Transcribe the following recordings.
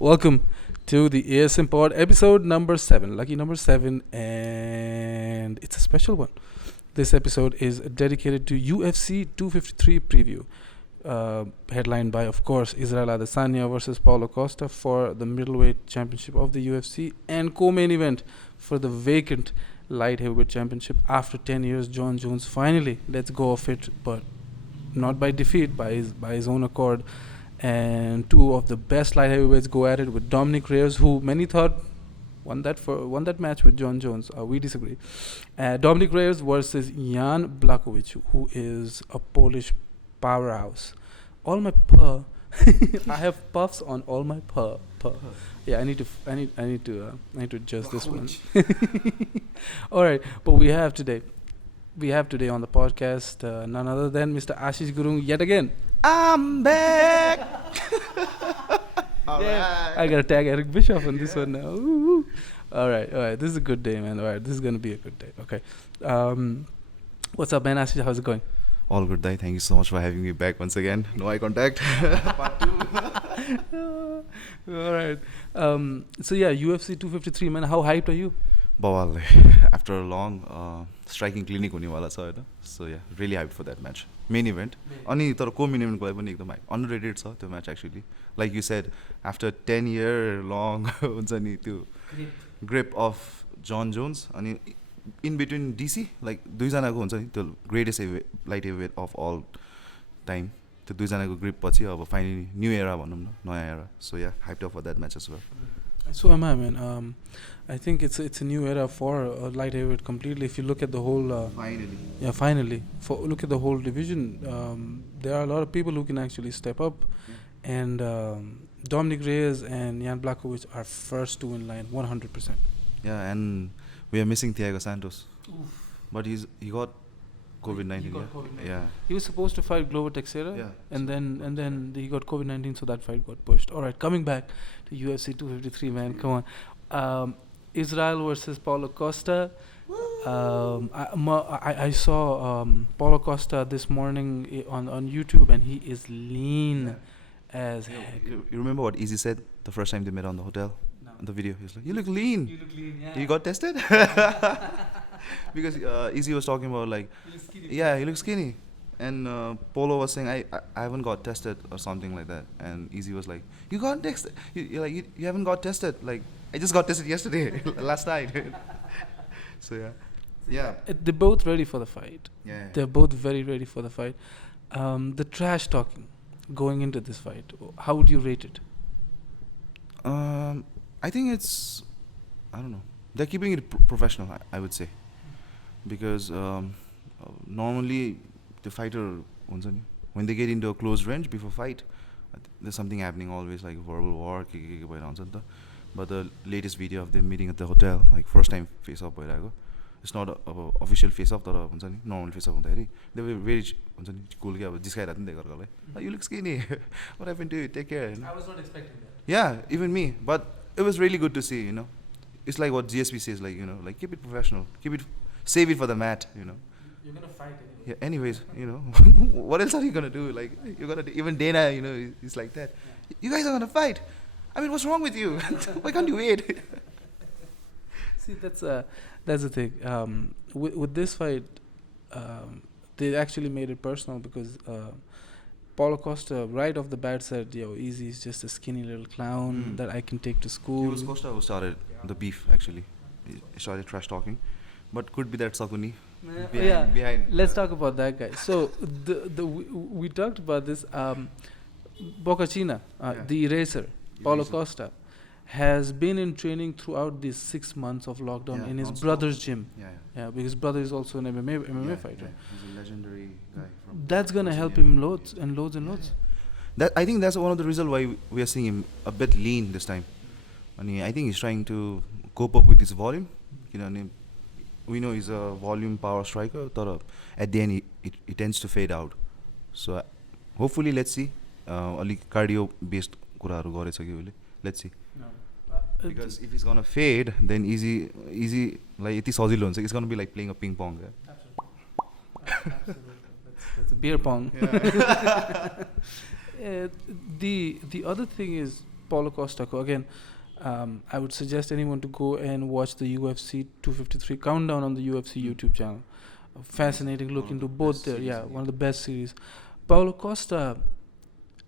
Welcome to the ASMpod episode number 7, lucky number 7, and it's a special one. This episode is dedicated to UFC 253 preview, headlined by, of course, Israel Adesanya versus Paulo Costa for the middleweight championship of the UFC, and co-main event for the vacant light heavyweight championship. After 10 years, Jon Jones finally lets go of it, but not by defeat, by his own accord. And two of the best light heavyweights go at it, with Dominic Reyes, who many thought won that match with Jon Jones. We disagree. Dominic Reyes versus Jan Blachowicz, who is a Polish powerhouse. All my purr. I have puffs on all my purr. Yeah, I need to adjust this one. All right, but we have today on the podcast none other than Mr. Ashish Gurung yet again. I'm back. Yeah, I gotta tag Eric Bischoff on this one now. Ooh. All right. This is a good day, man. All right, this is gonna be a good day. Okay. What's up, man? Ashish, how's it going? All good, Dai. Thank you so much for having me back once again. No eye contact. Part 2. All right. So yeah, UFC 253, man. How hyped are you? Bawal. After a long striking clinic hune wala cha Hahn. So yeah, really hyped for that match. Main event. Ani tara co-main event ko लागि pani ekdam underrated छ त्यो match actually. Like you said, after 10-year long हुन्छ नि त्यो grip of Jon Jones अनि in between DC like दुई जनाको हुन्छ नि त्यो greatest light heavyweight of all time. त्यो दुई जनाको grip पछि अब finally new era भनौं न, नयाँ era. So yeah, hyped up for that match as well. So am I, man. I think it's a new era for light heavyweight completely. If you look at the whole, finally, look at the whole division. There are a lot of people who can actually step up, and Dominic Reyes and Jan Blachowicz are first two in line, 100%. Yeah, and we are missing Thiago Santos, but he got COVID-19. Yeah, he was supposed to fight Glover Teixeira, yeah, and then he got COVID-19, so that fight got pushed. All right, coming back to UFC 253, man. Come on. Israel versus Paulo Costa. I saw Paulo Costa this morning on YouTube, and he is lean as heck. You remember what Easy said the first time they met on the hotel? No. On the video, he was like, "You look lean." Yeah. You got tested? Because Easy was talking about like, he looks skinny, and Polo was saying, I haven't got tested or something like that, and Easy was like, you got tested? You haven't got tested? Like, I just got tested yesterday, last night. So yeah. They're both ready for the fight. Yeah. They're both very ready for the fight. The trash talking going into this fight, how would you rate it? I think it's, I don't know. They're keeping it professional, I would say. Because normally the fighter, when they get into a close range before fight, there's something happening always, like verbal war. But the latest video of them meeting at the hotel, like first time face off, it's not a official face off, normal face off. They were very cool. You look skinny. What happened to you? Take care. I was not expecting that. Yeah, even me. But it was really good to see. It's like what GSP says, like keep it professional, save it for the mat. You're gonna fight anyway. Yeah. Anyways, what else are you gonna do? Like you're gonna do, even Dana, is like that. You guys are gonna fight. I mean, what's wrong with you? Why can't you wait? See, that's the thing. With this fight, they actually made it personal because Paulo Costa right off the bat said, "Yo, Easy is just a skinny little clown that I can take to school." It was Costa who started the beef. Actually, he started trash talking, but could be that Sakuni. Behind. Let's talk about that guy. So we talked about this. Bocacina, the eraser, Paulo Costa, has been in training throughout these 6 months of lockdown in his brother's gym. Yeah, because his brother is also an MMA fighter. Yeah. He's a legendary guy. That's gonna help him loads and loads. That I think that's one of the reasons why we are seeing him a bit lean this time. I think he's trying to cope up with his volume. We know he's a volume power striker, but at the end he tends to fade out. So hopefully, let's see. Cardio based kuraharu gareछ कि उले. Let's see. Because if he's gonna fade, then easy like यति सजिलो हुन्छ. It's gonna be like playing a ping pong. Absolutely. That's a beer pong. Yeah. The other thing is Paulo Costa ko again. I would suggest anyone to go and watch the UFC 253 countdown on the UFC YouTube channel. A fascinating look into both their one of the best series. Paulo Costa,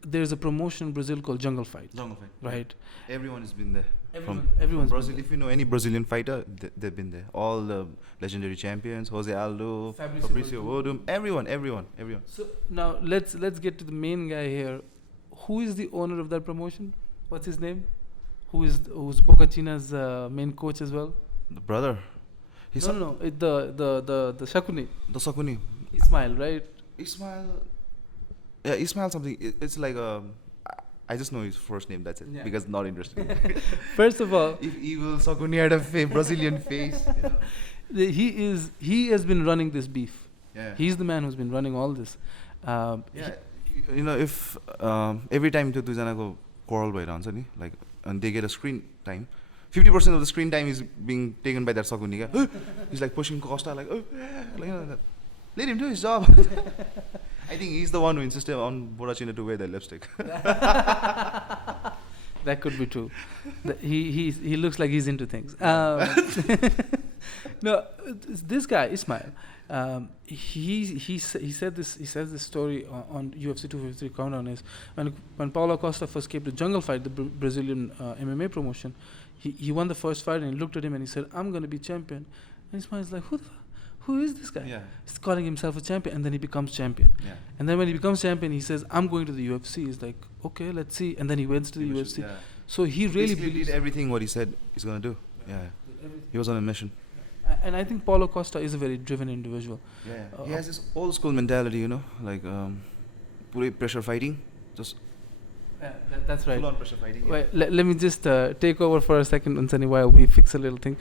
there's a promotion in Brazil called Jungle Fight. Jungle Fight. Right. Everyone has been there. Everyone's Brazil. been there. If you know any Brazilian fighter, they've been there. All the legendary champions, Jose Aldo, Fabricio Werdum, everyone. So now let's get to the main guy here. Who is the owner of that promotion? What's his name? Who's Boca China's main coach as well? The brother. No. The Shakuni. The Sakuni. Ismail, right? Ismail. Yeah, Ismail something. It's like I just know his first name. That's it. Yeah. Because not interesting. First of all, If Evil Sakuni had a Brazilian face. he has been running this beef. Yeah. He's the man who's been running all this. You know, if every time to दुईजनाको quarrel भइरहन्छ नि, like, and they get a screen time, 50% of the screen time is being taken by that Sakuni guy. He's like pushing Costa, like, let him do his job. I think he's the one who insisted on Borachina to wear the lipstick. That could be true. He looks like he's into things. No, this guy Ismail. He said this. He says this story on UFC 253 countdown is when Paulo Costa first came to Jungle Fight, the Brazilian MMA promotion. He won the first fight and he looked at him and he said, "I'm going to be champion." And Ismail's like, who is this guy? Yeah. He's calling himself a champion, and then he becomes champion. Yeah. And then when he becomes champion, he says, "I'm going to the UFC." He's like, "Okay, let's see." And then he went to the UFC. Yeah. So he really Basically believes did everything what he said he's going to do. Yeah. He was on a mission. And I think Paulo Costa is a very driven individual. Yeah. He has this old school mentality, you know, like pure pressure fighting. Just That's right. full on pressure fighting. Yeah. Wait, let me just take over for a second, Unsani, while we fix a little thing.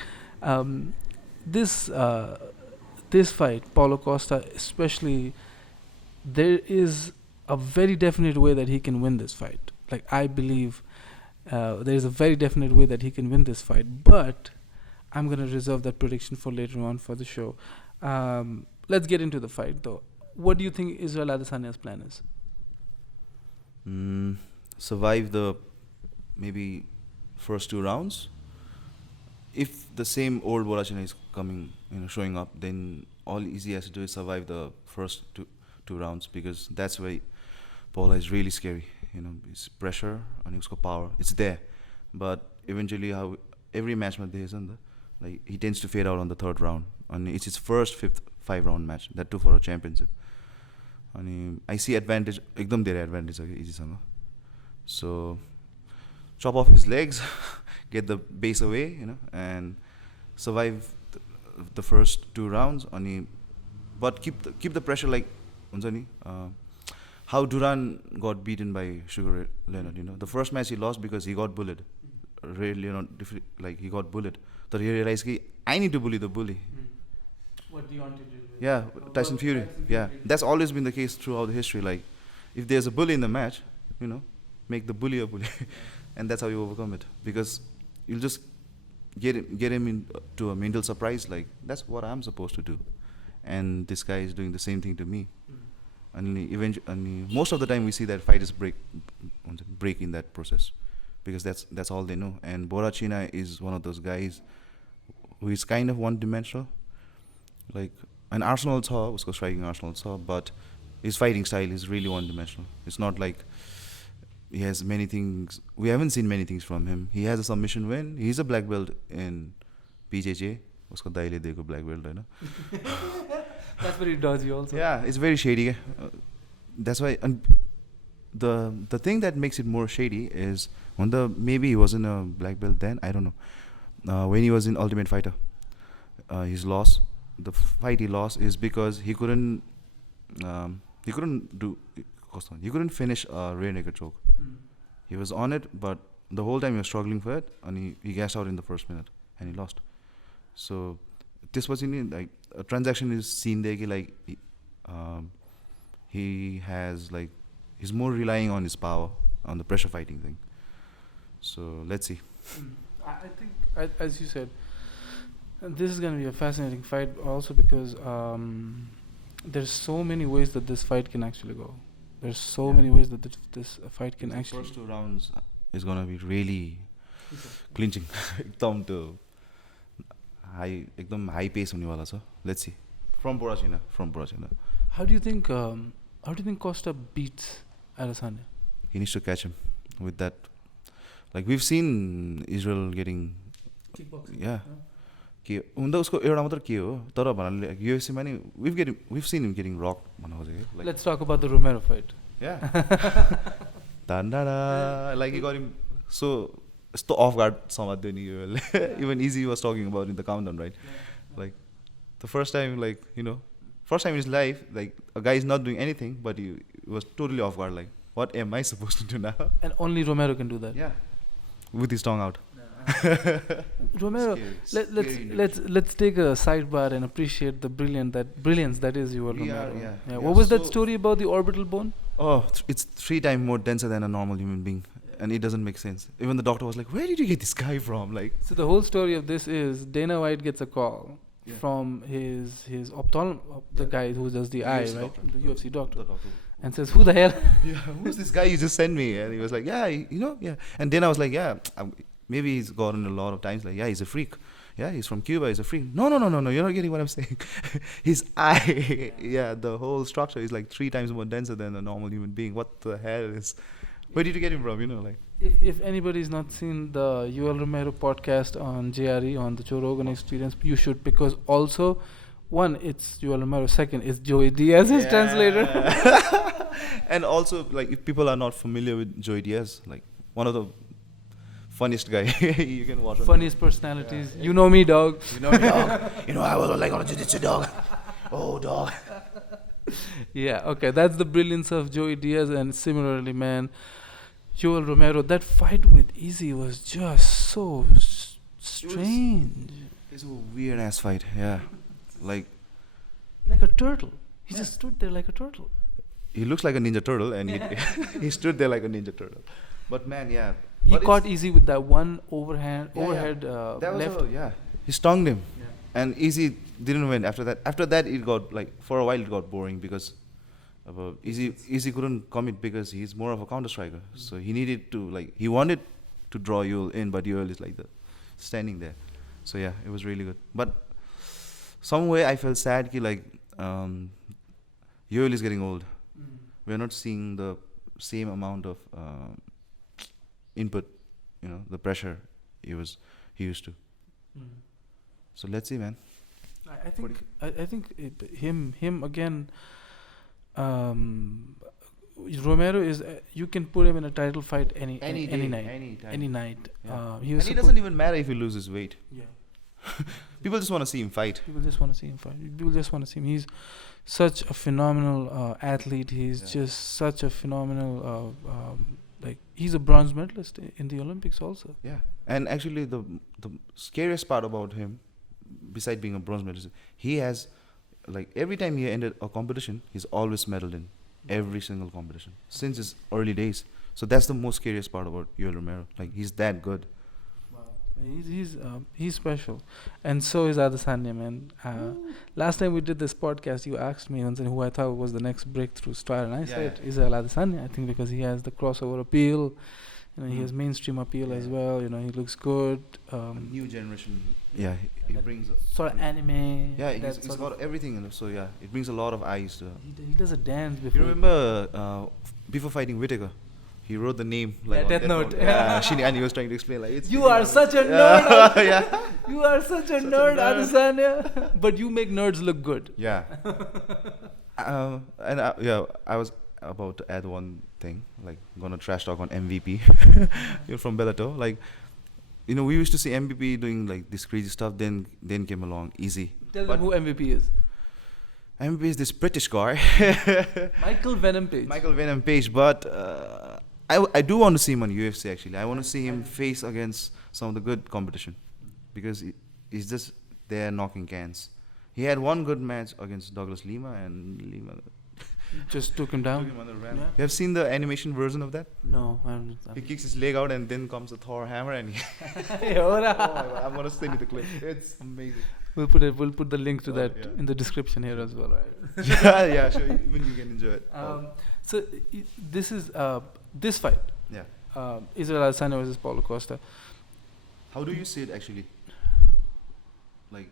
This fight, Paulo Costa especially, there is a very definite way that he can win this fight. Like, I believe there is a very definite way that he can win this fight. But I'm going to reserve that prediction for later on for the show. Let's get into the fight, though. What do you think Israel Adesanya's plan is? Survive the maybe first 2 rounds. If the same old Borachina is coming, showing up, then all he has to do is survive the first two rounds, because that's where Paula is really scary. His pressure and his power, it's there. But eventually, how every match like he tends to fade out on the 3rd round, and it's his first 5-round match, that too for a championship. And I see advantage, ekdam धेरै advantage easyसँग. So chop off his legs, get the base away, and survive the first 2 rounds. But keep the pressure, like how Duran got beaten by Sugar Leonard. The first match he lost because he got bullied. Really, like he got bullied. But he realized, I need to bully the bully. What do you want to do? Yeah, Tyson Fury. Yeah, that's always been the case throughout the history. Like, if there's a bully in the match, make the bully a bully, and that's how you overcome it. Because you'll just get him into a mental surprise. Like, that's what I'm supposed to do, and this guy is doing the same thing to me. And eventually, most of the time, we see that fighters break in that process, because that's all they know. And Borachina is one of those guys who is kind of one-dimensional. Like, an Arsenal was striking Arsenal, but his fighting style is really one-dimensional. It's not like he has many things. We haven't seen many things from him. He has a submission win. He's a black belt in PJJ. Usko daile deko black belt, right? That's very dodgy also. Yeah, it's very shady. That's why. And the thing that makes it more shady is maybe he wasn't a black belt then. I don't know. When he was in Ultimate Fighter, his loss. The fight he lost is because he couldn't finish a rear naked choke. He was on it, but the whole time he was struggling for it, and he gassed out in the first minute, and he lost. So this was like a transaction is seen there, like he has, like, he's more relying on his power, on the pressure fighting thing. So let's see. I think, as you said, this is going to be a fascinating fight also because there's so many ways that this fight can actually go. There's so many ways that this fight can actually... The first 2 rounds, is gonna be really clinching. एकदम त्यो एकदम high pace हुनेवाला छ. Let's see. From Borachina. How do you think Costa beats Adesanya? He needs to catch him with that. Like we've seen Israel getting Kickboxing. yeah. के हुँदा उसको एउटा मात्र के हो तर भन्नाले UFC मा नि we've seen him getting rocked भन्नु खोजेको like Let's talk about the Romero fight. yeah Tandara, like he got him so off guard समात्यो नि even Easy was talking about in the countdown, right? Like the first time, like first time in his life, like a guy is not doing anything but he was totally off guard, like what am I supposed to do now? And only Romero can do that. Yeah, with his tongue out. Romero, let's take a sidebar and appreciate the brilliance that is Evil Romero. What was that story about the orbital bone? Oh, it's 3 times more denser than a normal human being, and it doesn't make sense. Even the doctor was like, "Where did you get this guy from?" Like, so the whole story of this is Dana White gets a call from his the guy who does the eye, right? Doctor. The UFC doctor. And says, "Who the hell?" Yeah, who's this guy you just sent me? And he was like, "Yeah, yeah." And Dana was like, "Yeah, maybe he's gotten a lot of times. Like, yeah, he's a freak. Yeah, he's from Cuba. He's a freak." No. You're not getting what I'm saying. His eye, the whole structure is like 3 times more denser than a normal human being. What the hell is? Where did you get him from? Like. If anybody's not seen the Evil Romero podcast on JRE on the Joe Rogan Experience, you should, because also, one, it's Evil Romero. Second, it's Joey Diaz, his translator. And also, like, if people are not familiar with Joey Diaz, like one of the funniest guy you can watch. Funniest personalities. Yeah. You know me, dog. I was like on a jiu-jitsu, dog. Oh, dog. Yeah, okay, that's the brilliance of Joey Diaz. And similarly, man, Joel Romero, that fight with Izzy was just so strange. It's a weird ass fight, yeah. Like a turtle. He just stood there like a turtle. He looks like a ninja turtle, and he stood there like a ninja turtle. But man, yeah. He caught Izzy with that one overhead that was left. He stung him. Yeah. And Izzy didn't win after that. After that, it got, like, for a while it got boring because Izzy couldn't commit because he's more of a counter striker. So he needed to, like, he wanted to draw Yoel in, but Yoel is like standing there. So yeah, it was really good. But some way I felt sad ki, like, Yoel is getting old. We're not seeing the same amount of input, the pressure he used to. So let's see, man. I think him again. Romero is you can put him in a title fight any night. Yeah. He doesn't even matter if he loses weight. Yeah. People just want to see him fight. People just want to see him. He's such a phenomenal athlete. He's just such a phenomenal he's a bronze medalist in the Olympics also. Yeah. And actually the scariest part about him, besides being a bronze medalist, he has, like, every time he ended a competition, he's always medaled in every single competition since his early days. So that's the most scariest part about Yoel Romero. Like, he's that good. He's special, and so is Adesanya, man. Last time we did this podcast, you asked me once who I thought was the next breakthrough star, and I said Israel Adesanya. I think because he has the crossover appeal, he has mainstream appeal as well. He looks good. New generation. Yeah, he brings sort of anime. Yeah, he's got everything. So yeah, it brings a lot of eyes to. He does a dance before. You remember before fighting Whittaker? He wrote the name like Death Note. Yeah, and he was trying to explain, like, it's. You are such a nerd. Yeah. You are such a nerd, Adesanya. But you make nerds look good. Yeah. I was about to add one thing, like, gonna trash talk on MVP. You're from Bellator, like, we used to see MVP doing, like, this crazy stuff. Then came along Easy. Tell them who MVP is. MVP is this British guy. Michael Venom Page. But I do want to see him on UFC, actually. I want to see him face against some of the good competition, because he's just there knocking cans. He had one good match against Douglas Lima, and Lima just took him down. Took him on the ramp. Yeah. You have seen the animation version of that? No, I haven't. He kicks his leg out, and then comes the Thor hammer, and oh my God, I'm gonna send you the clip. It's amazing. We'll put the link to that in the description here as well, right? yeah, sure. Even you can enjoy it. So this is this fight. Yeah. Israel Adesanya versus Paulo Costa. How do you see it actually? Like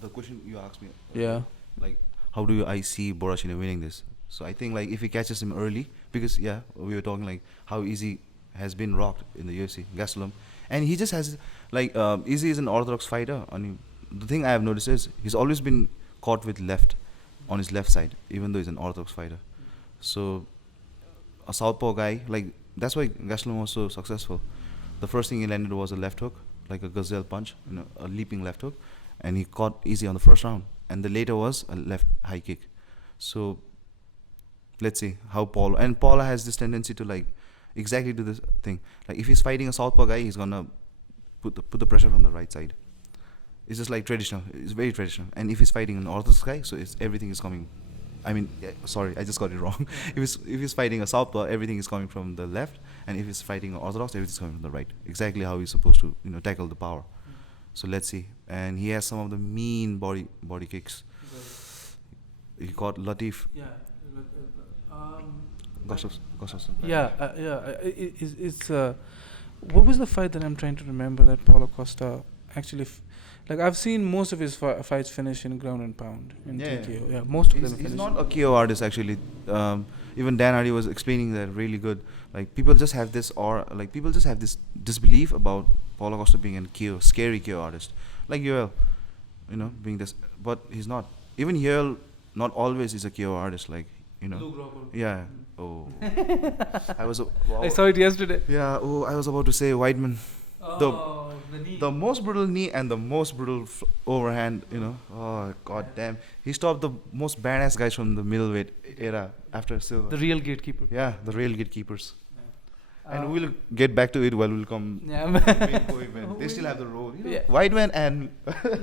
the question you asked me. Yeah. Like how do I see Borachina winning this? So I think like if he catches him early, because yeah, we were talking like how Izzy has been rocked in the UFC, Gastelum, and he just has like Izzy is an orthodox fighter. And the thing I have noticed is he's always been caught with left on his left side, even though he's an orthodox fighter. So a southpaw guy, like that's why Gastelum was so successful. The first thing he landed was a left hook, like a gazelle punch, a leaping left hook, and he caught Izzy on the first round. And the later was a left high kick. So let's see how Paula has this tendency to like exactly do this thing. Like if he's fighting a southpaw guy, he's gonna put the pressure from the right side. It's just like traditional. It's very traditional. And if he's fighting an orthodox guy, so everything is coming. I mean, sorry, I just got it wrong. If he's fighting a southpaw, everything is coming from the left, and if he's fighting an orthodox, everything's coming from the right. Exactly how he's supposed to tackle the power. So let's see. And he has some of the mean body kicks. He caught Latif. Yeah. Gustafsson. It's what was the fight that I'm trying to remember that Paulo Costa actually like I've seen most of his fights finish in ground and pound in TKO. Yeah, most of them. He's not a KO artist actually. Even Dan Hardy was explaining that really good. Like people just have this disbelief about Paulo Costa being a scary KO artist. Like Yoel, being this, but he's not. Even Yoel, not always is a KO artist. Like yeah. Oh, I saw it yesterday. Yeah. Oh, I was about to say Weidman. The knee. The most brutal knee and the most brutal overhand. Oh god damn. He stopped the most badass guys from the middleweight era after Silva. The real gatekeeper. Yeah, the real gatekeepers. And we'll get back to it while we'll come. Yeah. They still have the role. Yeah. Weidman and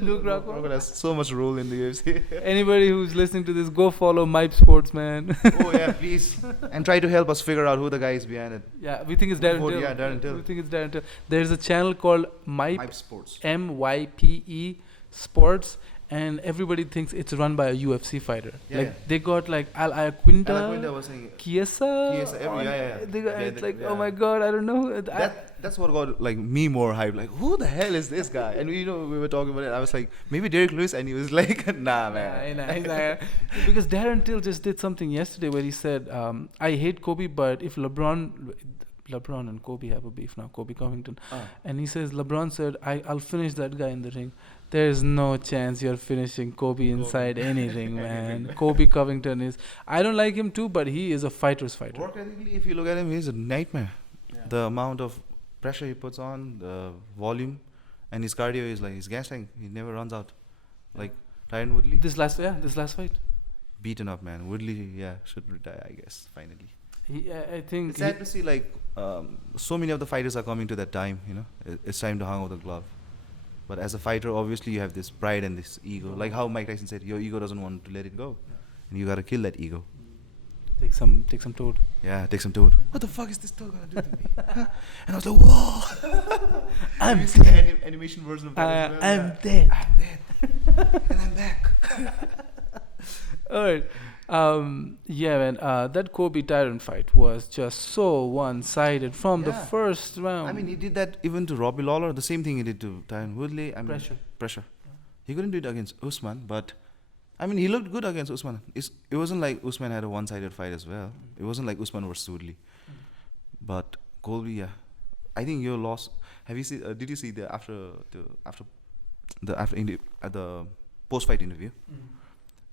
Luke Rockhold has so much role in the UFC. Anybody who's listening to this, go follow Mype Sports, man. Oh yeah, please. And try to help us figure out who the guy is behind it. Yeah, we think it's Darren Till. Yeah, Darren Till. We think it's Darren Till. There's a channel called Mype Sports. MYPE Sports. And everybody thinks it's run by a UFC fighter. They got like Al Iaquinta, was saying Chiesa. It's like, oh my god, I don't know. That's what got like me more hyped. Like, who the hell is this guy? And we were talking about it. I was like, maybe Derek Lewis, and he was like, nah, man. Nah. Because Darren Till just did something yesterday where he said, I hate Kobe, but if LeBron and Kobe have a beef now, Kobe Covington, and he says LeBron said, I'll finish that guy in the ring. There's no chance you're finishing Kobe inside anything, man. Kobe Covington is... I don't like him too, but he is a fighter's fighter. Work ethically, if you look at him, he's a nightmare. Yeah. The amount of pressure he puts on, the volume, and his cardio is like his gas tank. He never runs out. Like Tyron Woodley. This last fight. Beaten up, man. Woodley, should retire, I guess, finally. I think... It's sad to see, like, so many of the fighters are coming to that time, It's time to hang out the glove. But as a fighter, obviously, you have this pride and this ego. Like how Mike Tyson said, your ego doesn't want to let it go. Yeah. And you gotta kill that ego. Take some toad. Yeah, take some toad. What the fuck is this toad gonna do to me? And I was like, whoa! I'm dead. Animation version of that as well. I'm dead. And I'm back. Alright. Man, that Kobe Tyron fight was just so one-sided from the first round. I mean, he did that even to Robbie Lawler. The same thing he did to Tyron Woodley. Pressure. Yeah. He couldn't do it against Usman, but I mean, he looked good against Usman. It wasn't like Usman had a one-sided fight as well. It wasn't like Usman versus Woodley. But Colby, I think you lost. Have you seen? Did you see the the post-fight interview?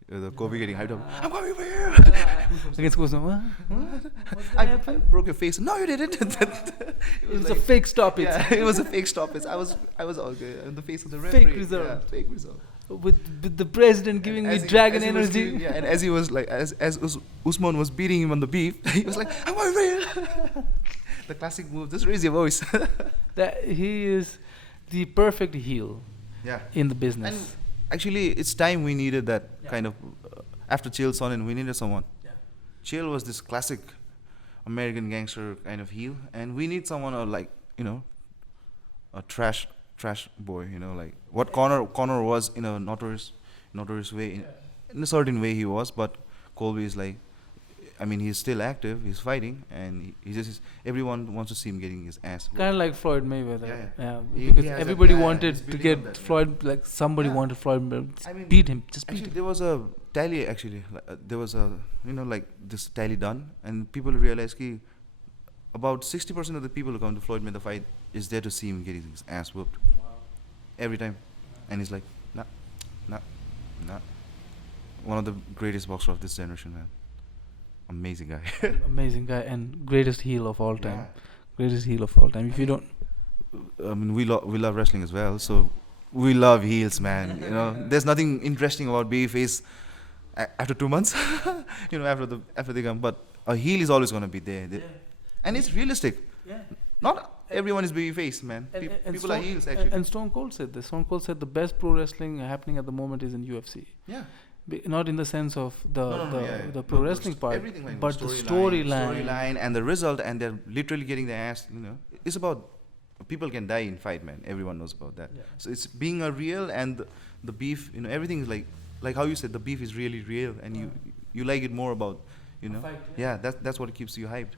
The Kobe getting hyped up. I'm coming over here. Against Usman. What? I broke your face. No, you didn't. It was a fake stoppage. Yeah, it was a fake stoppage. I was all good. In the face of the referee. Fake result. Yeah, fake result. With the president giving me dragon energy. And as he was like, as Usman was beating him on the beef, he was like, I'm over here. The classic move. Just raise your voice. That he is the perfect heel. Yeah. In the business. And actually, it's time we needed that kind of after Chael Sonnen, we needed someone. Yeah. Chael was this classic American gangster kind of heel, and we need someone like a trash boy. Like what Conor was in a notorious way. In a certain way, he was, but Colby is like, I mean, he's still active. He's fighting, and he just everyone wants to see him getting his ass. Kind of like Floyd Mayweather. Yeah. Because has everybody that- yeah, wanted he's to building on get that, Floyd, like somebody Yeah. wanted Floyd Mayweather. I mean, Beat him. Just beat Actually, him. there was a tally. Actually, there was a like this tally done, and people realized that about 60% of the people who come to Floyd Mayweather fight is there to see him getting his ass whooped every time, and he's like, nah, nah. One of the greatest boxers of this generation, man. Amazing guy. Amazing guy and greatest heel of all time. Yeah. Greatest heel of all time. If you don't, I mean, we love wrestling as well, so we love heels, man. There's nothing interesting about babyface after 2 months. After they come, but a heel is always gonna be there, and it's realistic. yeah. Not everyone is babyface, man. People are heels, actually. And Stone Cold said this. Stone Cold said the best pro wrestling happening at the moment is in UFC. Yeah. Not in the sense of the pro wrestling part, everything, like but the storyline and the result, and they're literally getting their ass. It's about people can die in fight, man. Everyone knows about that. Yeah. So it's being a real, and the beef. Everything is like how you said, the beef is really real, and you like it more about, Fight, Yeah, that's what keeps you hyped.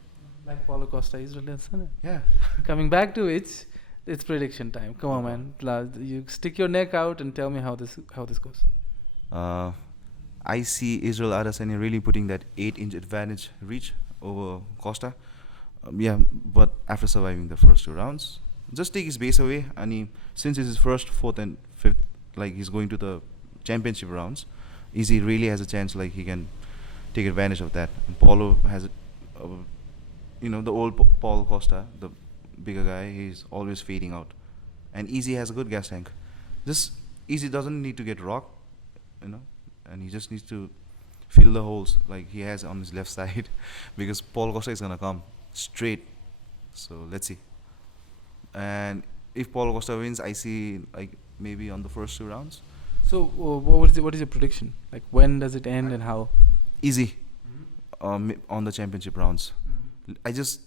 like Paulo Costa, Israel Adesanya. Yeah. Coming back to it, it's prediction time. Come on, man. You stick your neck out and tell me how this goes. I see Israel Adesanya really putting that 8-inch advantage reach over Costa. But after surviving the first 2 rounds, just take his base away, and since it's his first, 4th, and 5th, like he's going to the championship rounds, Izzy really has a chance, like he can take advantage of that. And Paulo has, the old Paulo Costa, the bigger guy, he's always fading out, and Izzy has a good gas tank. Just Izzy doesn't need to get rocked, and he just needs to fill the holes like he has on his left side, because Paulo Costa is gonna come straight. So let's see. And if Paulo Costa wins, I see like maybe on the first 2 rounds. So what is your prediction? Like when does it end and how? Easy. On the championship rounds. I just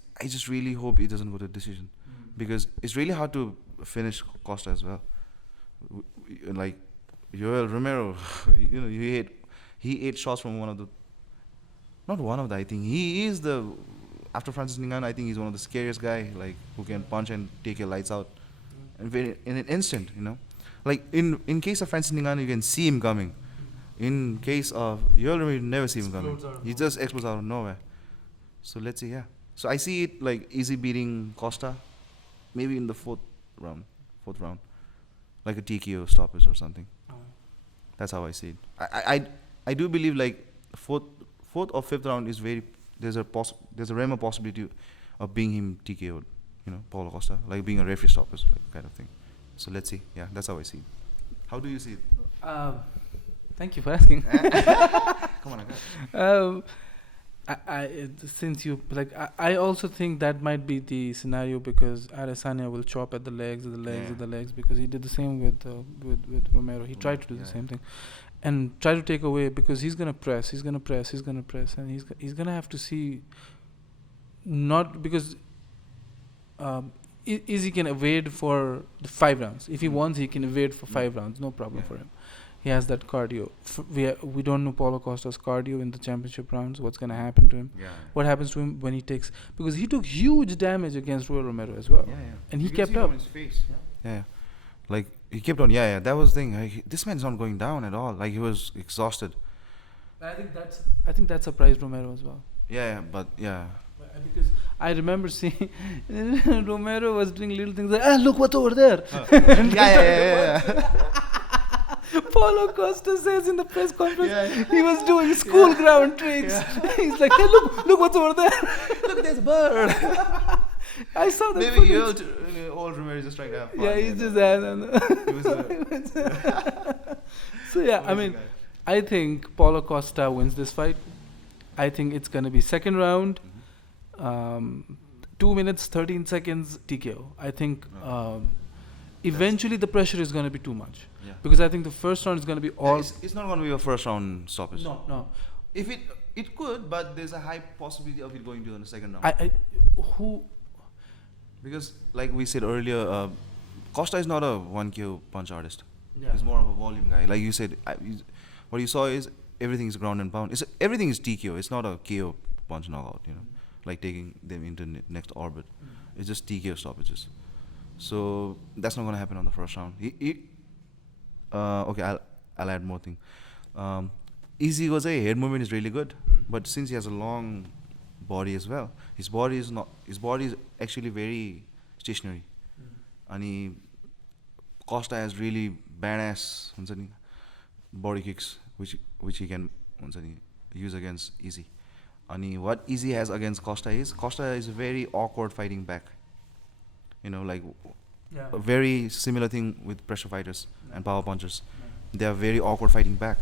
really hope it doesn't go to decision, because it's really hard to finish Costa as well. Like Yoel Romero, he ate shots from I think he is after Francis Ngannou, I think he's one of the scariest guy, like who can punch and take your lights out in an instant, Like in case of Francis Ngannou, you can see him coming. In case of Yoel Romero, you never see him coming. He just explodes out of nowhere. So let's see, yeah. So I see it like easy beating Costa, maybe in the fourth round, like a TKO stoppage or something. That's how I see it. I do believe like fourth or fifth round is there's a realm of possibility of being him TKO'd, Paulo Costa, like being a referee stoppage, like kind of thing. So let's see. Yeah, that's how I see it. How do you see it? Thank you for asking. Come on, I also think that might be the scenario, because Adesanya will chop at the legs, because he did the same with Romero. He tried to do the same thing, and try to take away, because he's gonna press, and he's gonna have to see. Not because Izzy can evade for the 5 rounds. If he wants, he can evade for 5 rounds. No problem for him. He has that cardio. We don't know Paulo Costa's cardio in the championship rounds. What's going to happen to him? Yeah. What happens to him when he takes... Because he took huge damage against Royal Romero as well. And he kept up. On his face. Yeah. Like, he kept on... Yeah. That was the thing. Like, this man's not going down at all. Like, he was exhausted. I think that surprised Romero as well. But Because I remember seeing Romero was doing little things like, look what's over there. Paulo Costa says in the press conference, he was doing school ground tricks. He's like, hey, look what's over there. Look, there's a bird. I saw that. Maybe old Romero is just trying to have fun. Yeah, he's just So yeah, I mean, I think Paulo Costa wins this fight. I think it's gonna be second round, 2 minutes 13 seconds TKO. I think eventually the pressure is gonna be too much. Because I think the first round is going to be all... It's not going to be a first round stoppage. No. If it could, but there's a high possibility of it going to the second round. Because like we said earlier, Costa is not a 1KO punch artist. Yeah. He's more of a volume guy. Like you said, what you saw is everything is ground and pound. Everything is TKO. It's not a KO punch knockout, you know, like taking them into next orbit. It's just TKO stoppages. So that's not gonna happen on the first round. Okay, I'll add more thing. Easy goes a head movement is really good, but since he has a long body as well, his body is actually very stationary. And Costa has really badass body kicks which he can use against Easy. And what Easy has against Costa is a very awkward fighting back. You know, like a very similar thing with pressure fighters and power punchers. They are very awkward fighting back.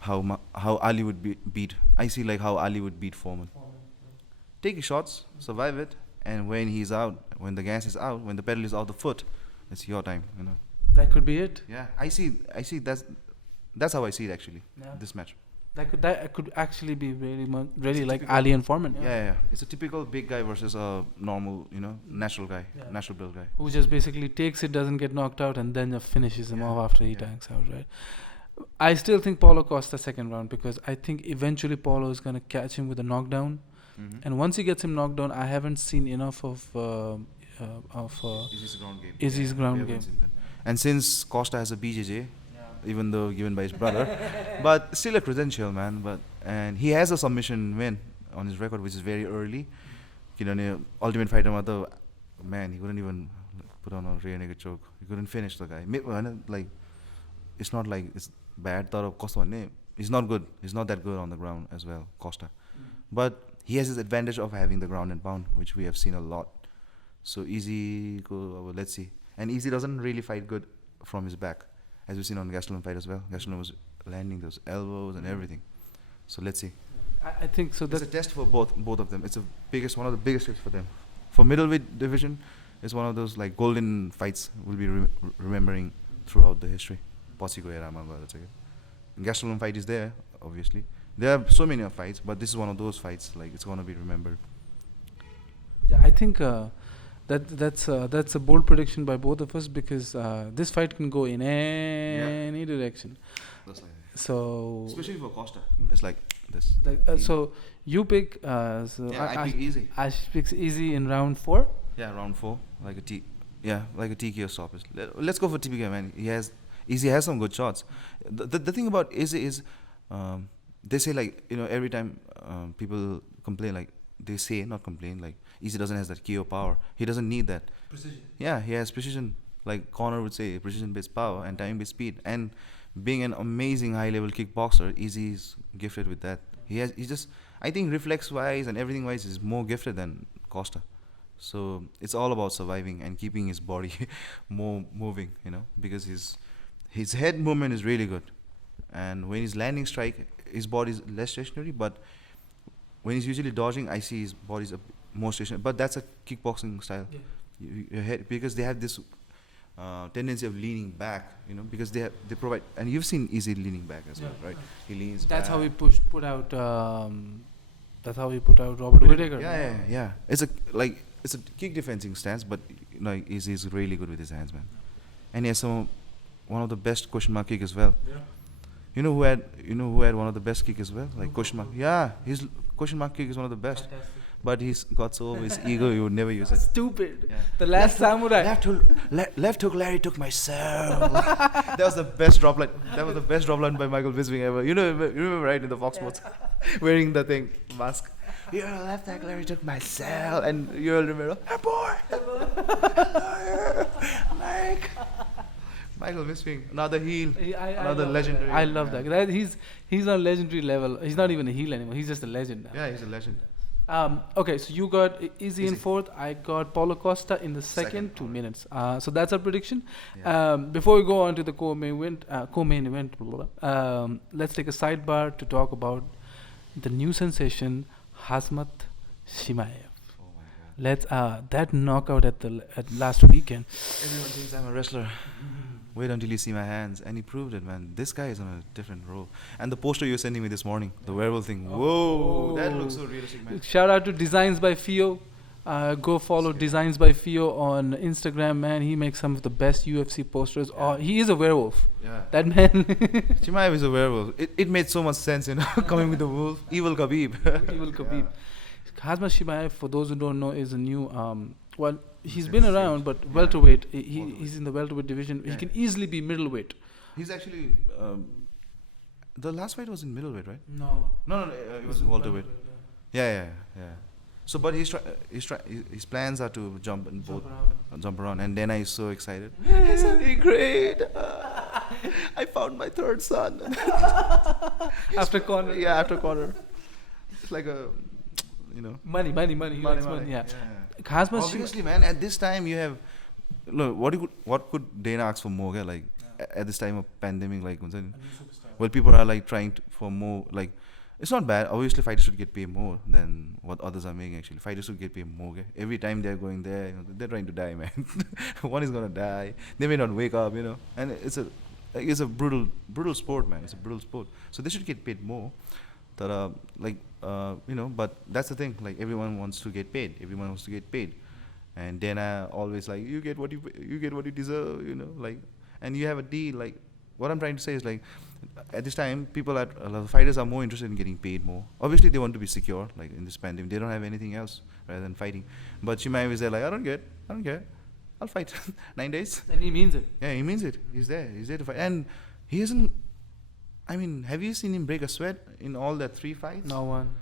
How Ali would beat. I see like how Ali would beat Foreman. Take your shots, survive it, and when he's out, when the gas is out, when the pedal is out the foot, it's your time. You know. That could be it. Yeah, I see. That's how I see it actually. Yeah. This match. That could actually be really like Ali and Foreman. Yeah. It's a typical big guy versus a normal, you know, natural guy, natural build guy. Who just basically takes it, doesn't get knocked out, and then just finishes him off after he tanks out, right? I still think Paulo Costa second round, because I think eventually Paulo is gonna catch him with a knockdown, and once he gets him knocked down, I haven't seen enough of Izzy's ground game. Izzy's ground game. And since Costa has a BJJ, even though given by his brother, but still a credential, man. And he has a submission win on his record, which is very early. Ultimate Fighter man, he couldn't even put on a rear naked choke. He couldn't finish the guy. Like, it's not like it's bad. He's not good. He's not that good on the ground as well, Costa. But he has his advantage of having the ground and pound, which we have seen a lot. So Easy, let's see. And Easy doesn't really fight good from his back, as we've seen on the Gastelum fight as well. Gastelum was landing those elbows and everything. So let's see. I think so. It's a test for both of them. It's one of the biggest tests for them. For middleweight division, it's one of those like golden fights we'll be remembering throughout the history. Gastelum fight is there, obviously. There are so many fights, but this is one of those fights. Like, it's gonna be remembered. Yeah, I think that's a bold prediction by both of us, because this fight can go in any direction. So especially for Costa, it's like this. So you pick. I pick Easy. Ash picks Easy in round 4. Yeah, round 4, like a TKO stoppage. Let's go for TPK, man. Easy has some good shots. The thing about Easy is, they say, like, you know, every time people complain, like, they say, not complain, like, Easy doesn't have that KO power. He doesn't need that. Precision. Yeah, he has precision. Like Connor would say, precision-based power and time-based speed. And being an amazing high-level kickboxer, Easy is gifted with that. He's just, I think, reflex-wise and everything-wise is more gifted than Costa. So it's all about surviving and keeping his body more moving, you know, because his head movement is really good. And when he's landing strike, his body is less stationary, but when he's usually dodging, I see his body's more stationary. But that's a kickboxing style. Your head, because they have this tendency of leaning back, you know, because they provide, and you've seen Easy leaning back as well, right? He leans that's back. How he put out Robert Whittaker. Yeah. It's a kick defending stance, but like Easy is really good with his hands, man. And he has one of the best question mark kick as well. Yeah. You know who had one of the best kick as well? Like question mark. Yeah, his question mark kick is one of the best. Fantastic. But he's got so over his ego, he would never use it. Stupid. Yeah. The last samurai. Left hook, Larry took my soul. That was the best drop line. That was the best drop line by Michael Bisping ever. You remember, right, in the Fox Sports, wearing the thing mask. Your left hook, Larry took my soul, and you'll remember, hey boy, Mike. Michael Bisping, another heel, another legendary. I love that. He's on legendary level. He's not even a heel anymore. He's just a legend now. Yeah, he's a legend. Okay, so you got Easy in 4th. I got Paulo Costa in the second 2 minutes. So that's our prediction. Yeah. Before we go on to the co-main event, let's take a sidebar to talk about the new sensation, Khazmat Chimaev. Let's that knockout at last weekend. Everyone thinks I'm a wrestler. Wait until you see my hands, and he proved it, man. This guy is on a different role. And the poster you were sending me this morning, the werewolf thing. Whoa, that looks so realistic, man. Shout out to Designs by Fio. Go follow Designs by Fio on Instagram, man. He makes some of the best UFC posters. Yeah. He is a werewolf. Yeah. That man. Chimaev is a werewolf. It made so much sense, coming with the wolf. Evil Khabib. Evil Khabib. Khazmat Chimaev, for those who don't know, is a new. He's He's been insane. around, but Yeah. welterweight. Welterweight. He's in the welterweight division. Yeah. He can easily be middleweight. He's actually the last fight was in middleweight, right? No. No, it was in welterweight. Yeah. So, but his plans are to jump around, and then he's so excited. Isn't it great? I found my third son. After corner. Yeah, after corner. It's like a, Money. He likes money. Yeah. Khazmat Obviously, man. At this time, you have. Look, what could Dana ask for more? Like at this time of pandemic, like well, people are like trying for more. Like it's not bad. Obviously, fighters should get paid more than what others are making. Actually, fighters should get paid more. Okay? Every time they're going there, they're trying to die, man. One is gonna die. They may not wake up, And it's a brutal sport, man. It's a brutal sport. So they should get paid more. But that's the thing. Like everyone wants to get paid. Everyone wants to get paid. And then always like you get what you deserve, and you have a deal. Like what I'm trying to say is like at this time fighters are more interested in getting paid more. Obviously they want to be secure, like in this pandemic. They don't have anything else rather than fighting. But Chimaev is there like I don't care. I'll fight 9 days. And he means it. Yeah, he means it. He's there to fight. And he isn't. I mean, have you seen him break a sweat in all that 3 fights? No one.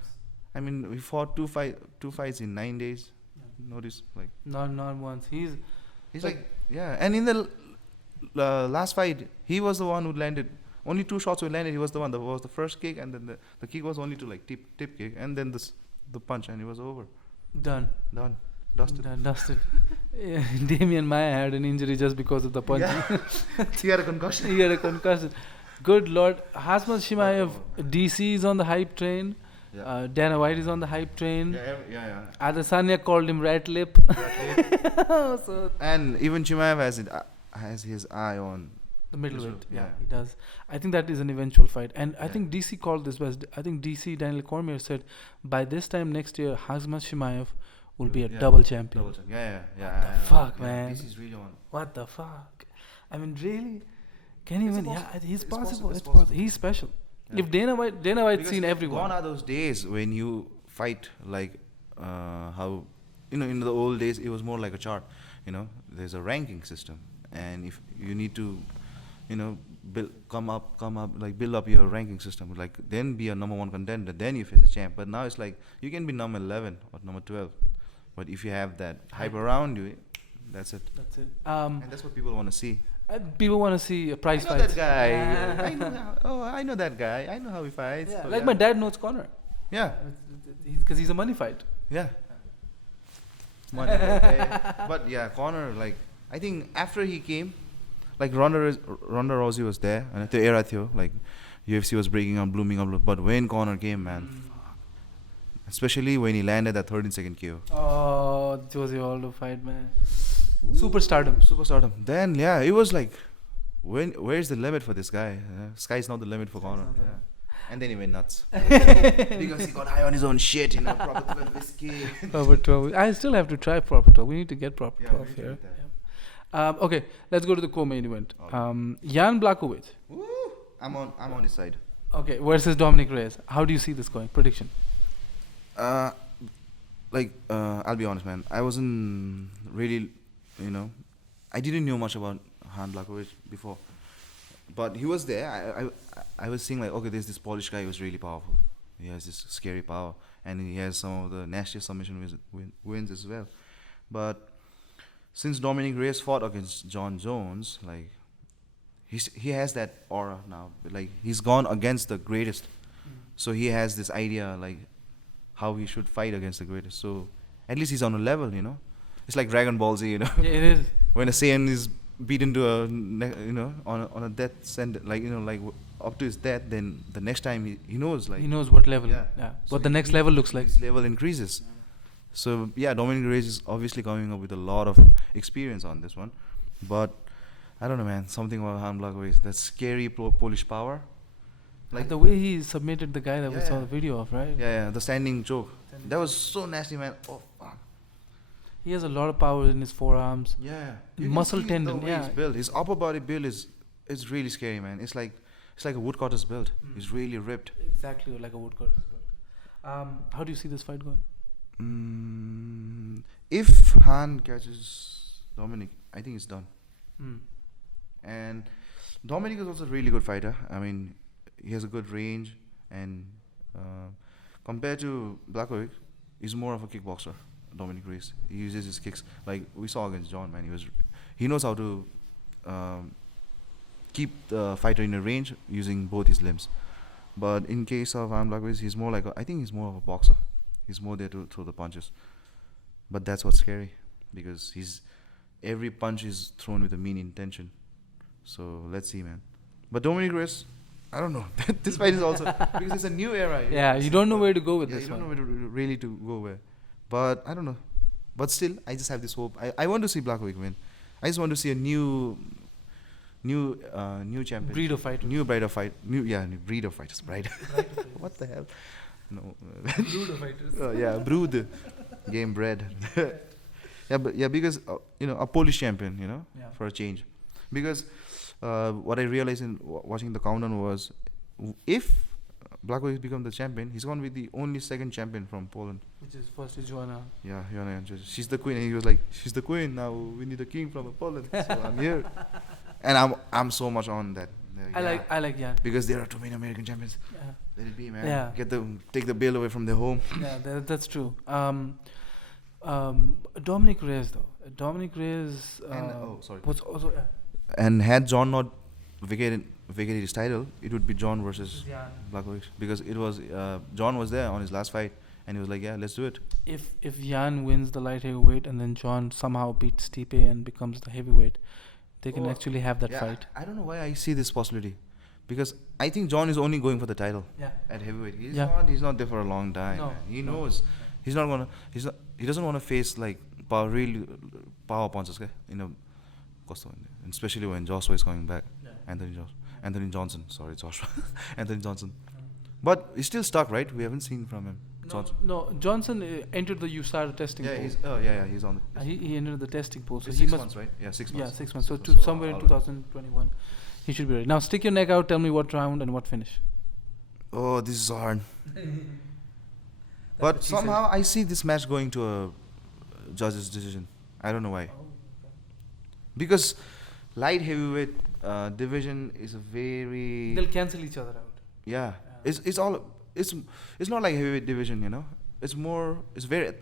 I mean, we fought two fights in 9 days. Notice, like Not once. He's like yeah. And in the last fight, he was the one who landed. Only 2 shots were landed. He was the one that was the first kick, and then the kick was only to like tip kick, and then the punch, and it was over. done. Dusted. Yeah, Damian Maya had an injury just because of the punch. Yeah. He had a concussion. He had a concussion. Good Lord. Khazmat Chimaev, DC is on the hype train. Yeah. Dana White is on the hype train. Yeah. Adesanya called him rat lip. So And even Chimaev has his eye on the middleweight. Yeah, Yeah. he does. I think that is an eventual fight. And I think DC called this best. I think DC, Daniel Cormier, said by this time next year, Khazmat Chimaev will be a double champion. Yeah. What the fuck, man? This is really on. What the fuck? I mean, really? Can he win? Yeah, it's possible. It's It's possible. possible. He's special. Yeah. If Dana White's Because seen everyone. Gone are those days when you fight like how in the old days it was more like a chart. There's a ranking system, and if you need to, come up, like build up your ranking system, like then be a number 1 contender, then you face a champ. But now it's like you can be number 11 or number 12, but if you have that hype around you, that's it. That's it. And that's what people want to see. People want to see a prize I know fight. that guy. I know that guy. I know how he fights. Yeah, So, like my dad knows Connor. Yeah. Because he's a money fight. Yeah. Money, okay. But yeah, Conor, like, I think after he came, like Ronda Rousey was there, and the era too, like UFC was breaking up, blooming up. But when Conor came, man, especially when he landed that 13-second KO. Oh, Josie Aldo fight, man. Superstardom. Then yeah, it was like, where's the limit for this guy? Sky's not the limit for Conor. Yeah. And then he went nuts because he got high on his own shit, proper 12 whiskey. Proper 12. I still have to try proper 12. We need to get proper Yeah, 12 we need to here. get that. Okay, let's go to the co-main event. Okay. Jan Blachowicz. Woo! I'm on his side. Okay, versus Dominic Reyes. How do you see this going? Prediction. I'll be honest, man. I wasn't really, I didn't know much about Jan Blachowicz before, but he was there. I was seeing like, okay, there's this Polish guy who's really powerful. He has this scary power, and he has some of the nastiest submission wins as well. But since Dominic Reyes fought against John Jones, like he has that aura now. Like he's gone against the greatest, so he has this idea like how he should fight against the greatest. So at least he's on a level, It's like Dragon Ball Z, Yeah, it is. When a Saiyan is beaten to on a death sentence, like up to his death, then the next time he knows, like He knows what level. Yeah. Yeah. So What the next level looks like. his level increases. So yeah, Dominic Reyes is obviously coming up with a lot of experience on this one, but I don't know, man. Something about Jan Blachowicz, that scary Polish power. Like the way he submitted the guy that we Yeah, saw yeah. the video of, right? Yeah, the standing choke. That was so nasty, man. Oh fuck. He has a lot of power in his forearms. Yeah. Muscle tendon, The way yeah. he's built. His upper body build is really scary, man. It's like a woodcutter's build. He's really ripped. Exactly like a woodcutter. How do you see this fight going? If Han catches Dominic, I think it's done. And Dominic is also a really good fighter. I mean, he has a good range, and compared to Blachowicz, he's more of a kickboxer. Dominic Reyes. He uses his kicks like we saw against John. Man, he knows how to keep the fighter in a range using both his limbs. But in case of Ian Blachowicz, he's more like I think he's more of a boxer. He's more there to throw the punches. But that's what's scary, because every punch is thrown with a mean intention. So let's see, man. But Dominic Reyes, I don't know. This fight is also because it's a new era. Yeah, you don't know where to go with this you one. don't know where to really to go where. But I don't know. But still, I just have this hope. I want to see Blachowicz win. I just want to see a new champion. Breed of fighter. New breed of fight. New breed of fighters. Bride. What the hell? No. Brood of fighters. Yeah, brood. Game bred. Because a Polish champion, for a change. Because what I realized in watching the countdown was, if Blachowicz becomes the champion, he's going to be the only second champion from Poland. Which is first is Joanna. Yeah, Joanna. She's the queen, and he was like, "She's the queen. Now we need a king from Poland." So I'm here, and I'm so much on that. I like Jan. Because there are too many American champions. Yeah. Let it be, man. Yeah. Take the bill away from their home. Yeah, that's true. Dominic Reyes though. Dominic Reyes. Sorry. Was also. And had John not vacated his title, it would be John versus Blachowicz, because it was John was there on his last fight, and he was like, "Yeah, let's do it." If Jan wins the light heavyweight and then John somehow beats Stipe and becomes the heavyweight, they can actually have that fight. I don't know why I see this possibility, because I think John is only going for the title at heavyweight. He's not there for a long time. No, He knows he doesn't want to face like real power punches, and especially when Joshua is coming back. Anthony Johnson. Sorry, Joshua. Anthony Johnson. But he's still stuck, right? We haven't seen from him. No, Johnson entered the USADA testing pool. He's on the he entered the testing pool. So it's he 6 must months, right? Yeah, 6 months. Yeah, 6 months. So somewhere in 2021, he should be ready. Now stick your neck out. Tell me what round and what finish. Oh, this is hard. But somehow I see this match going to a judge's decision. I don't know why. Because light heavyweight division is a very... They'll cancel each other out. Yeah. It's not like heavyweight division, It's more... It's very...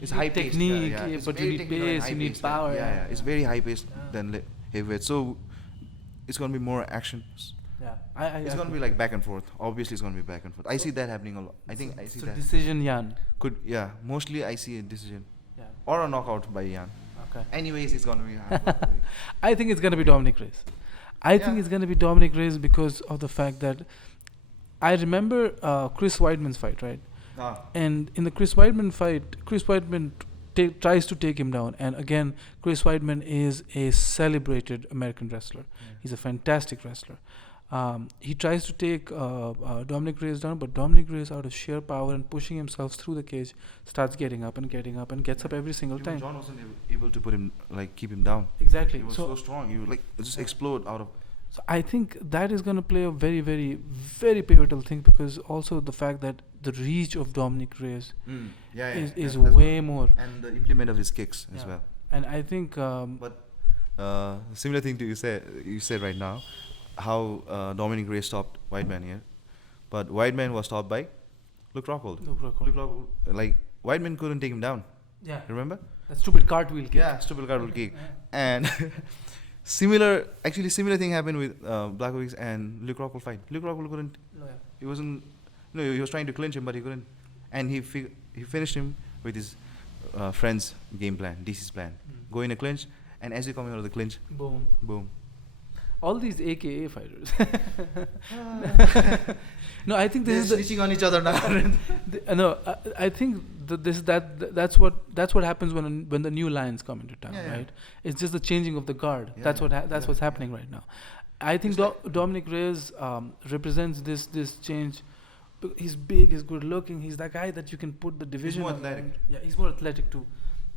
It's high paced. Technique, It's but you need pace, you need power. Yeah. It's very high paced than heavyweight. So it's going to be more action. Yeah. It's going to be like back and forth. Obviously, it's going to be back and forth. I see that happening a lot. I see that. Decision, Jan. Mostly I see a decision. Yeah. Or a knockout by Jan. Okay. Anyways, it's going to be hard. I think it's going to be Dominic Reyes. I think it's going to be Dominic Reyes because of the fact that I remember Chris Weidman's fight, right? And in the Chris Weidman fight, Chris Weidman tries to take him down. And again, Chris Weidman is a celebrated American wrestler. He's a fantastic wrestler. He tries to take Dominic Reyes down, but Dominic Reyes, out of sheer power and pushing himself through the cage, starts getting up and gets up every single time. John wasn't able to keep him down. Exactly. He was so strong. He would just explode out of. So I think that is going to play a very, very, very pivotal thing, because also the fact that the reach of Dominic Reyes is way more. And the implement of his kicks as well. And I think... similar thing to you said right now, how Dominic Reyes stopped Weidman here. But Weidman was stopped by Luke Rockhold. Weidman couldn't take him down. Yeah. Remember? That stupid cartwheel kick. Yeah, stupid cartwheel kick. And... Similar thing happened with Blachowicz and Luke Rockhold fight. Luke Rockhold couldn't. No, yeah. He wasn't. No, he was trying to clinch him, but he couldn't. And he finished him with his friend's game plan, DC's plan. Go in a clinch, and as you come out of the clinch, boom. All these AKA fighters. No, I think this is snitching on each other now. I think that's what happens when the new lions come into town, right? It's just the changing of the guard. That's what's happening right now. I think Dominic Reyes represents this change He's big, he's good looking, he's that guy that you can put the division. more on. athletic. Yeah, he's more athletic too,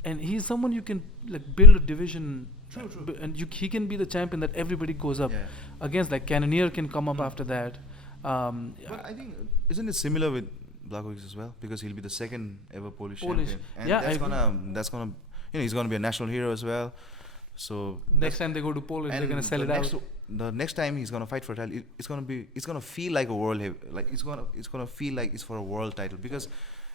and he's someone you can like build a division. True. And he can be the champion that everybody goes up Yeah. against. Like Cannonier can come up after that. But I think isn't it similar with Blachowicz as well, because he'll be the second ever Polish champion, and Yeah, that's gonna he's gonna be a national hero as well. So next time they go to Poland, they're gonna sell it out. The next time he's gonna fight for a title, it's gonna feel like a world like it's gonna feel like it's for a world title, because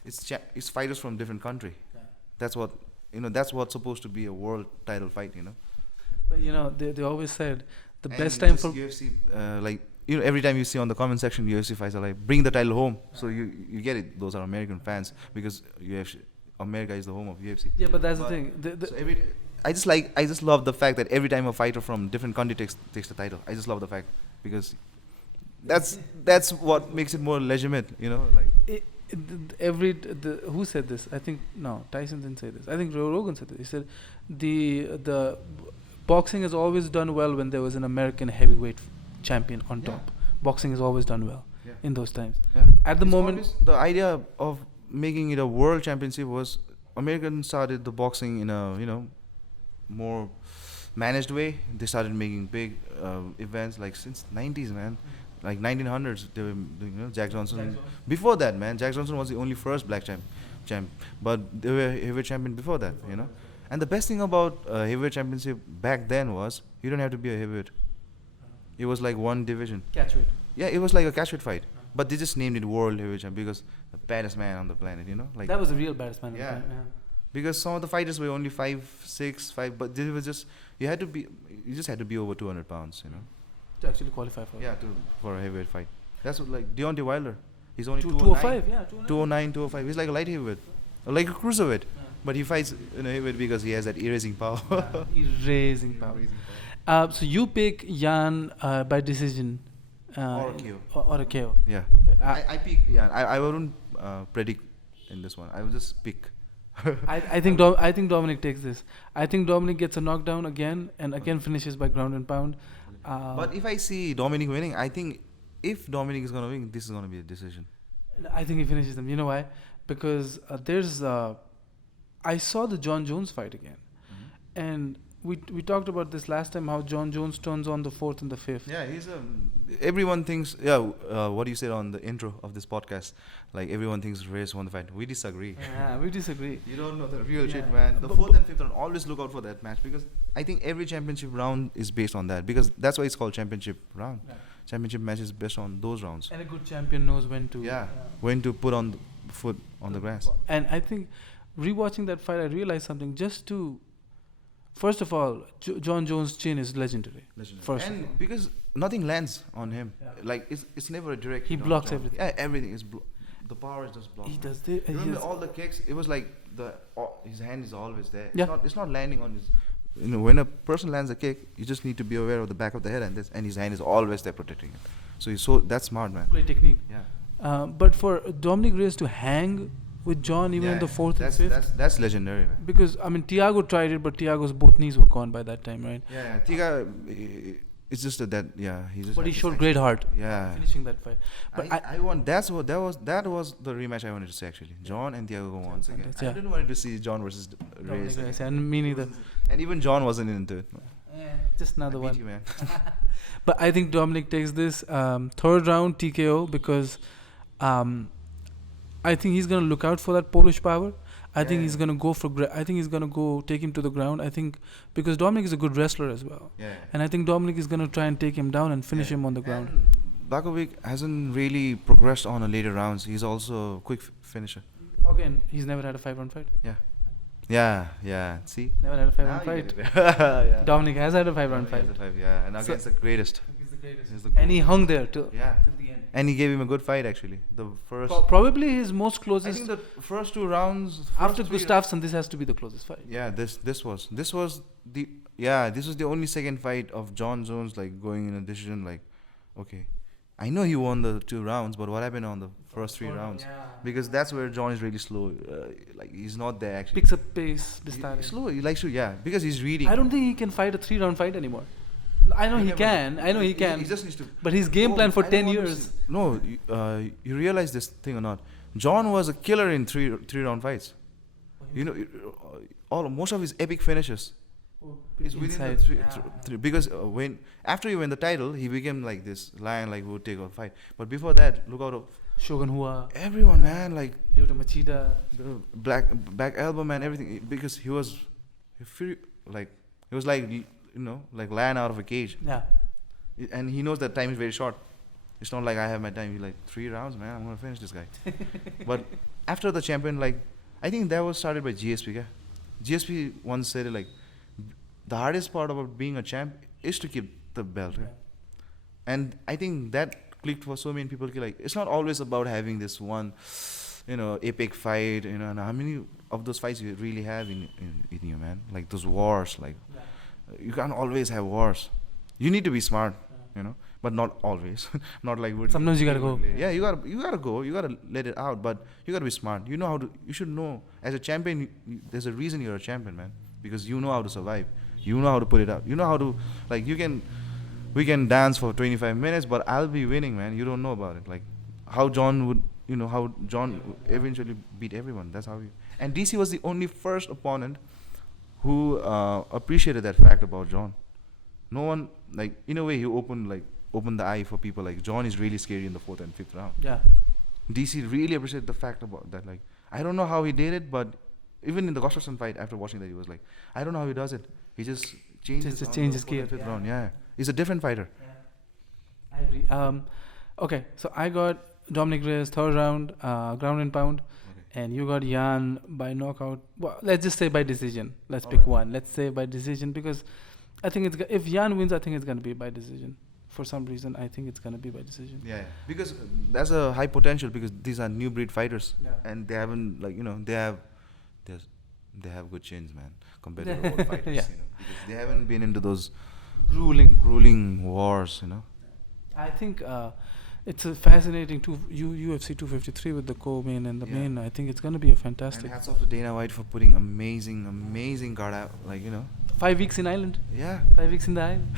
it's fighters from different country. Yeah. That's what that's what's supposed to be a world title fight. But they always said the And best time just for UFC, every time you see on the comment section, UFC fights are like, bring the title home. So you get it. Those are American fans, because America is the home of UFC. Yeah, but that's the thing. So I just love the fact that every time a fighter from different country takes the title, I just love the fact, because that's what makes it more legitimate. Who said this? I think no, Tyson didn't say this. I think Rogan said this. He said the boxing has always done well when there was an American heavyweight champion on top. Boxing has always done well in those times. Yeah. At the moment, the idea of making it a world championship was Americans started the boxing in a more managed way. They started making big events like since 90s, man. Like 1900s, they were doing Jack Johnson. Before that, man, Jack Johnson was the only first black champ, but they were heavyweight champion before that, And the best thing about heavyweight championship back then was you don't have to be a heavyweight. It was like one division. catchweight. Yeah, it was like a catchweight fight, but they just named it world heavyweight champ because the baddest man on the planet, Like That was the real baddest man. Yeah. Yeah. because some of the fighters were only 5'6", 5, but they were just you just had to be over 200 pounds, To actually qualify for. Yeah, for a heavyweight fight. That's what, like Deontay Wilder. He's only 205. Yeah. 209, 205. He's like a light heavyweight, like a cruiserweight. But he fights in a heavyweight because he has that erasing power. Erasing power. So you pick Jan by decision. Or a KO. Or a KO. Yeah. Okay. I pick. Yeah. I wouldn't predict in this one. I will just pick. I think Dominic takes this. I think Dominic gets a knockdown again and again finishes by ground and pound. But if I see Dominic winning, I think if Dominic is gonna win, this is gonna be a decision. I think he finishes them. You know why? Because there's I saw the John Jones fight again, and we talked about this last time, how John Jones turns on the 4th and the 5th. Yeah, he's everyone thinks. Yeah, what you said on the intro of this podcast, like everyone thinks Reyes won the fight. We disagree. Yeah, we disagree. You don't know the real shit, man. The 4th and 5th round, always look out for that match, because I think every championship round is based on that, because that's why it's called championship round. Yeah. Championship match is based on those rounds. And a good champion knows when to. When to put on the foot on the grass. And I think rewatching that fight, I realized something. First of all, John Jones' chin is legendary. First, and because nothing lands on him, like it's never a direct. He hit on blocks John. everything. Yeah, everything is the power is just blocked. he does this. Remember all the kicks? It was like his hand is always there. Yeah. It's not landing on his. When a person lands a kick, you just need to be aware of the back of the head and his hand is always there protecting it. So that's smart, man. Great technique. Yeah. But for Dominic Reyes to hang with John even in the 4th and 5th, that's legendary, man. because I mean Thiago tried it, but Thiago's both knees were gone by that time, right? Yeah, Tiga, it's just that he just. But he showed great heart. Yeah. Finishing that fight. But I want that was the rematch I wanted to see, actually. John and Thiago go once again. Yeah. I didn't want to see John versus Reyes. Dominic Reyes, and me neither. And even John wasn't into it. Just another I one. beat you, man. But I think Dominic takes this 3rd round TKO, because I think he's gonna look out for that Polish power. I think he's gonna go for. I think he's gonna go take him to the ground. I think because Dominic is a good wrestler as well. Yeah. And I think Dominic is gonna try and take him down and finish him on the ground. Blachowicz hasn't really progressed on the later rounds. He's also a quick finisher. Again, he's never had a 5-round fight. Yeah. See? Never had a 5-round fight. Yeah. Dominic has had a 5-round fight. Yeah, and against the greatest. He's the greatest. He's the And he hung there till the end. And he gave him a good fight, actually. The first. Probably his most I closest. think the first 2 rounds. After Gustafsson, this has to be the closest fight. Yeah, this was the only second fight of John Jones like going in a decision. Like, okay, I know he won the 2 rounds, but what happened on the first 3 rounds? Yeah. Because that's where John is really slow. Like he's not there actually. Picks up pace. He's slow. He likes to because he's reading. I don't think he can fight a 3-round fight anymore. I know You he never can. I know he can. He just needs to. But his game plan for I 10 don't want to years. see- No, you realize this thing or not? John was a killer in three round fights. You know, most of his epic finishes is within the three, because when after he won the title, he became like this lion, like who would take a fight. But before that, look out of Shogun Hua, everyone, man, like Lyoto Machida. the back elbow, man, everything, because he was like like lion out of a cage. Yeah. And he knows that time is very short. It's not like I have my time. He's like 3 rounds, man. I'm gonna finish this guy. But after the champion, like I think that was started by GSP. Yeah? GSP once said it like the hardest part about being a champ is to keep the belt, right? And I think that clicked for so many people. Like it's not always about having this one, epic fight. And how many of those fights you really have in you, man? Like those wars. Like you can't always have wars. You need to be smart, but not always. Not like Sometimes you gotta go. Yeah, you gotta go. You gotta let it out, but you gotta be smart. You know how to. You should know as a champion. There's a reason you're a champion, man, because you know how to survive. You know how to put it out. You know how to we can dance for 25 minutes, but I'll be winning, man. You don't know about it. Like how John would, how John eventually beat everyone. That's how he. And DC was the only first opponent who appreciated that fact about John. No one, like, in a way, he opened the eye for people. Like John is really scary in the 4th and 5th round. Yeah. DC really appreciated the fact about that. Like, I don't know how he did it, but even in the Gustafsson fight, after watching that, he was like, I don't know how he does it. He just changes gear. 5th round. Yeah, he's a different fighter. Yeah. I agree. Okay, so I got Dominic Reyes 3rd round, ground and pound, and you got Jan by knockout. Well, let's just say by decision. Let's pick one. Let's say by decision, because I think if Jan wins, I think it's gonna be by decision. For some reason, I think it's gonna be by decision. Yeah, because that's a high potential, because these are new breed fighters, and they haven't they have good chins, man, compared to the old fighters. Because they haven't been into those grueling wars. I think it's a fascinating UFC 253 with the co-main and the main. I think it's gonna be a fantastic. And hats off to Dana White for putting amazing card out. 5 weeks in Ireland. Yeah. 5 weeks in the island.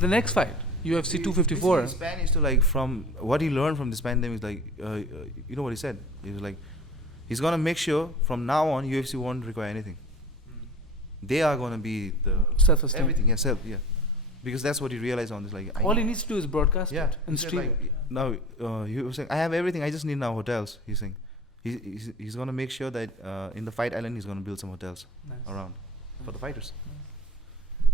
The next fight, UFC 254. His plan is to from what he learned from this pandemic is you know what he said? He was like, he's gonna make sure from now on UFC won't require anything. They are gonna be the self-sustain. Everything, because that's what he realized on this. All he needs to do is broadcast it and stream it. Now he was saying, I have everything. I just need now hotels. He's saying, he's gonna make sure that in the fight island he's gonna build some hotels around for the fighters.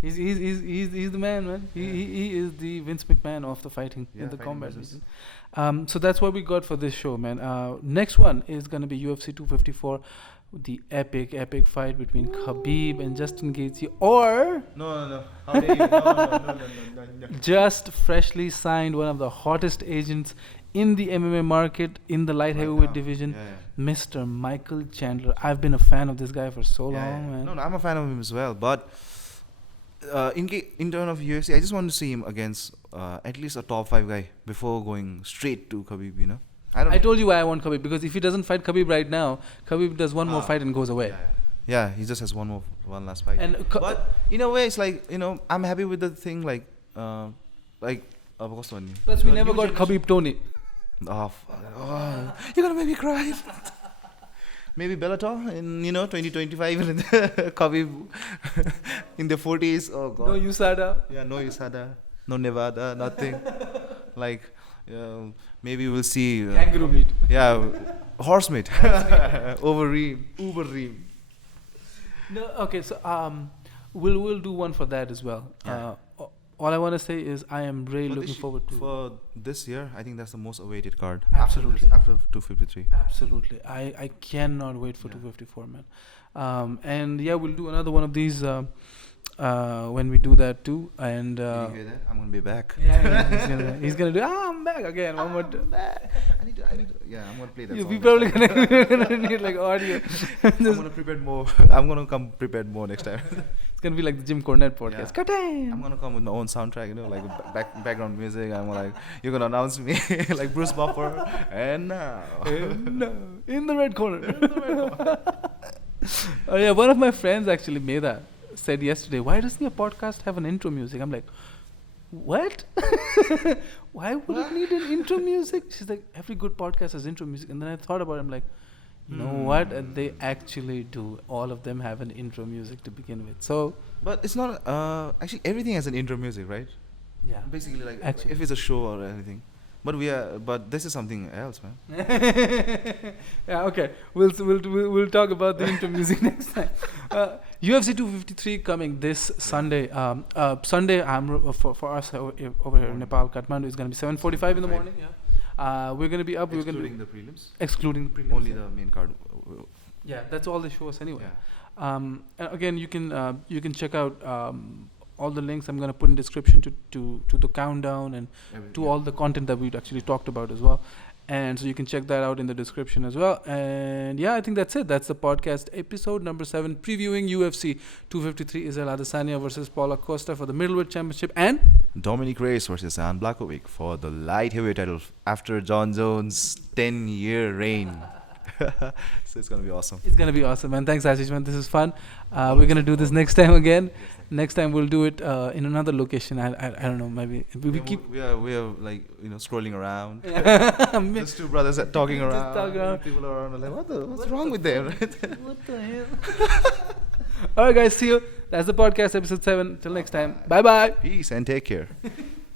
He's the man. He is the Vince McMahon of the fighting in the combat region. So that's what we got for this show, man. Next one is gonna be UFC 254, the epic fight between Khabib and Justin Gaethje, or no. How dare you? No. just freshly signed one of the hottest agents in the MMA market in the light heavyweight division, Mr. Michael Chandler. I've been a fan of this guy for so long, man. No, I'm a fan of him as well, but in terms of UFC, I just want to see him against at least a top 5 guy before going straight to Khabib. I told you why I want Khabib, because if he doesn't fight Khabib right now, Khabib does one more fight and goes away. Yeah, he just has one last fight. But in a way, it's like, I'm happy with the thing, what's the one? Plus, we never got Khabib Tony. Oh, you're gonna make me cry. Maybe Bellator in 2025 Khabib in the 40s. Oh god. No USADA. Yeah, no USADA, no Nevada, nothing. Maybe we'll see kangaroo meat. Yeah, horse meat. Uber ream. No, okay. So we'll do one for that as well. Yeah. All I want to say is I am really looking forward to for this year. I think that's the most awaited card. Absolutely. After 253. Absolutely. I cannot wait for 254, man. And we'll do another one of these when we do that too. And did you hear that? I'm gonna be back. Yeah, he's gonna do. I'm back again. One more. Back. I need to. Yeah, I'm gonna play that. We're probably gonna need audio. I'm gonna prepare more. I'm gonna come prepared more next time. It's gonna be like the Jim Cornette podcast. Yeah. I'm gonna come with my own soundtrack, background music. I'm like, you're gonna announce me like Bruce Buffer, and now in the red corner. One of my friends actually made that. Said yesterday, why doesn't your podcast have an intro music? I'm like, what? Why would it need an intro music? She's like, every good podcast has intro music. And then I thought about it. I'm like, you know what? They actually do. All of them have an intro music to begin with. So, But it's not. Actually, everything has an intro music, right? yeah. Basically, like Actually. if it's a show or anything. But But this is something else, man. Yeah, okay. We'll talk about the intro music next time. UFC 253 coming this Sunday. Sunday, for us over here in Nepal, Kathmandu, is going to be 7:45 in the morning. Yeah. We're going to be up. We're going to Excluding the prelims. excluding the prelims. Only yeah. the main card. Yeah, that's all they show us anyway. Yeah. And again, you can check out all the links I'm going to put in description to the countdown and to all the content that we've actually talked about as well. And so you can check that out in the description as well. And yeah, I think that's it. That's the podcast episode number 7, previewing UFC 253 Israel Adesanya versus Paulo Costa for the middleweight championship, and Dominic Reyes versus Jan Blachowicz for the light heavyweight title after John Jones' 10-year reign. So it's gonna be awesome. it's going to be awesome, man. Thanks, Ashish, man. This is fun. We're going to do this next time again. Next time we'll do it in another location. I don't know. Maybe we keep. We are like scrolling around. Me- Just two brothers talking Just around. talking around. People are around like, what's wrong with them? Right? What the hell? All right, guys. See you. That's the podcast episode 7. Till next time. Bye bye. Peace and take care.